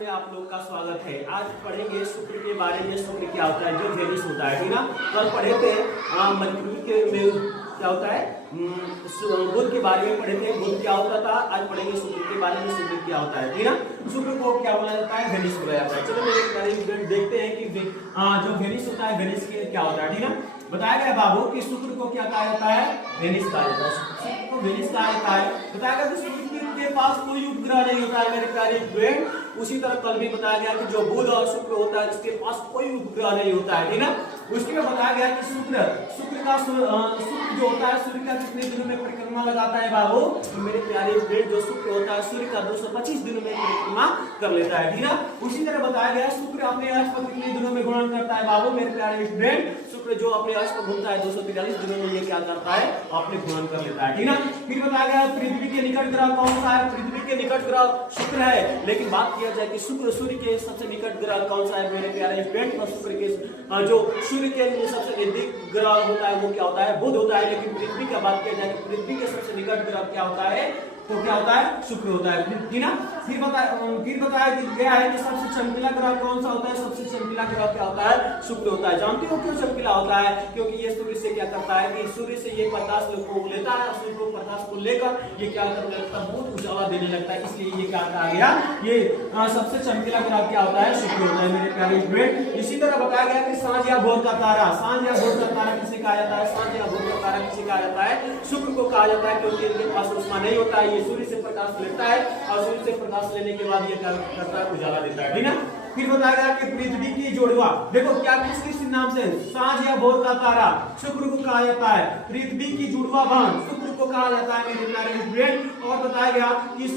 में आप लोग का स्वागत है। आज पढ़ेंगे शुक्र के बारे में। शुक्र क्या होता है, जो वेनिस होता है, ठीक ना। कल पढ़े थे मरकरी के में क्या होता है, बुध के बारे में पढ़े थे, बुध क्या होता था। आज पढ़ेंगे शुक्र के बारे में, शुक्र क्या होता है, ठीक ना। शुक्र को क्या बोला जाता है, वेनिस बोला जाता है। चलो मेरे देखते हैं कि जो वेनिस होता है, वेनिस के क्या होता है, ठीक ना। बताया गया बाबू कि शुक्र को क्या कहा जाता है, वेनिस कहा जाता है। शुक्र को वेनिस कहा जाता है। बताया गया कि शुक्र के पास कोई उपग्रह नहीं होता है मेरे प्यारे फ्रेंड। उसी तरह कल भी बताया गया कि जो बुध और शुक्र होता है, इसके पास कोई उपग्रह नहीं होता है, ठीक ना। उसके बाद बताया गया कि शुक्र जो होता है, सूर्य का कितने दिनों में परिक्रमा लगाता है बाबू, तो मेरे प्यारे फ्रेंड जो शुक्र होता है, सूर्य का 225 दिनों में परिक्रमा कर लेता है, ठीक ना। उसी तरह बताया गया शुक्र अपने अर्थ पर कितने दिनों में घूर्णन करता है बाबू, मेरे प्यारे फ्रेंड। शुक्र जो अपने अर्थ पर घूमता है 243 दिनों में ये क्या करता है, अपने घूर्णन कर लेता है, ठीक ना। फिर बताया गया पृथ्वी के निकट ग्रह कौन सा है, पृथ्वी के निकट ग्रह शुक्र है। लेकिन बात किया जाए कि शुक्र सूर्य के सबसे निकट ग्रह कौन सा है मेरे प्यारे फ्रेंड, और शुक्र के जो सूर्य के सबसे नजदीक ग्रह होता है वो क्या होता है, बुध होता है। लेकिन पृथ्वी का बात किया जाए कि पृथ्वी के सबसे निकट ग्रह क्या होता है, तो क्या होता है, शुक्र होता है, ठीक ना। फिर बताया गया है कि सबसे चमकीला ग्रह कौन सा होता है, सबसे चमकीला ग्रह क्या होता है, शुक्र होता है। जानते हो क्यों चमकीला होता है, क्योंकि ये सूर्य से क्या करता है कि सूर्य से ये प्रकाश को लेता है, सूर्य को प्रकाश को लेकर ये क्या करने लगता है, बहुत उजाला देने लगता है, इसलिए ये क्या कहा गया, ये सबसे चमकीला ग्रह क्या होता है, शुक्र होता है मेरे प्यारे फ्रेंड। इसी तरह बताया गया कि सांझ या भोर का तारा, सांझ या भोर का तारा किसे कहा जाता है, सांझ या भोर का तारा किसे कहा जाता है, शुक्र को कहा जाता है, क्योंकि इनके पास ऊष्मा नहीं होता है, सूर्य से प्रकाश लेता है और सूर्य से प्रकाश लेने के बाद ये क्या करता है, उजाला देता है, ठीक ना। फिर बताया गया कि पृथ्वी की जोड़वा, देखो क्या किस नाम से, सांझ या भोर का तारा शुक्र को कहा जाता है, पृथ्वी की जुड़वा बहन शुक्र को कहा जाता है मेरे प्यारे फ्रेंड। और बताया गया कि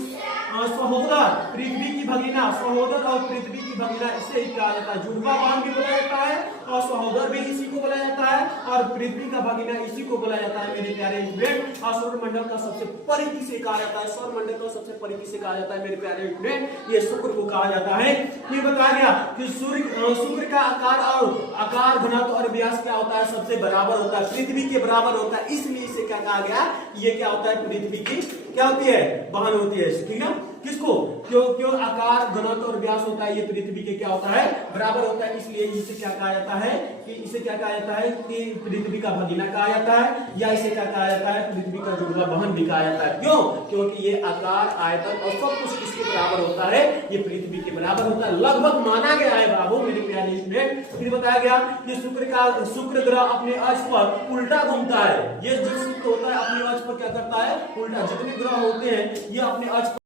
सहोदर पृथ्वी की भगीना, सहोदर और पृथ्वी की भगीना इसे ही कहा जाता है, जुड़वा बहन भी बोला जाता है और सहोदर भी इसी को बोला जाता है और पृथ्वी का भगीना इसी को बोला जाता है मेरे प्यारे फ्रेंड। और सौरमंडल का सबसे परे किसे कहा जाता है, सौरमंडल का सबसे परे किसे कहा जाता है मेरे प्यारे फ्रेंड, ये शुक्र को कहा जाता है। फिर बताया गया कि शुक्र का आकार घनत्व और व्यास क्या होता है, सबसे बराबर होता है, पृथ्वी के बराबर होता है, इसलिए इसे क्या कहा गया, ये क्या होता है, पृथ्वी की क्या होती है, बहन होती है, ठीक है। किसको, क्यों आकार घनत्व और व्यास होता है, ये पृथ्वी के क्या होता है, बराबर होता है, इसलिए इसे क्या कहा जाता है, कि इसे क्या कहा जाता है कि पृथ्वी का भगीना कहा जाता है, या इसे क्या कहा जाता है, पृथ्वी का जुड़वा बहन भी कहा जाता है। क्यों, क्योंकि ये आकार आयतन और सब कुछ किसके बराबर होता है, ये पृथ्वी के बराबर होता है, लगभग माना गया है बाबू मेरे प्यारे स्टूडेंट। फिर बताया गया कि शुक्र ग्रह अपने अक्ष पर उल्टा घूमता है, ये जो शुक्र होता है अपने अक्ष पर क्या करता है, उल्टा, जितने ग्रह होते हैं ये अपने अक्ष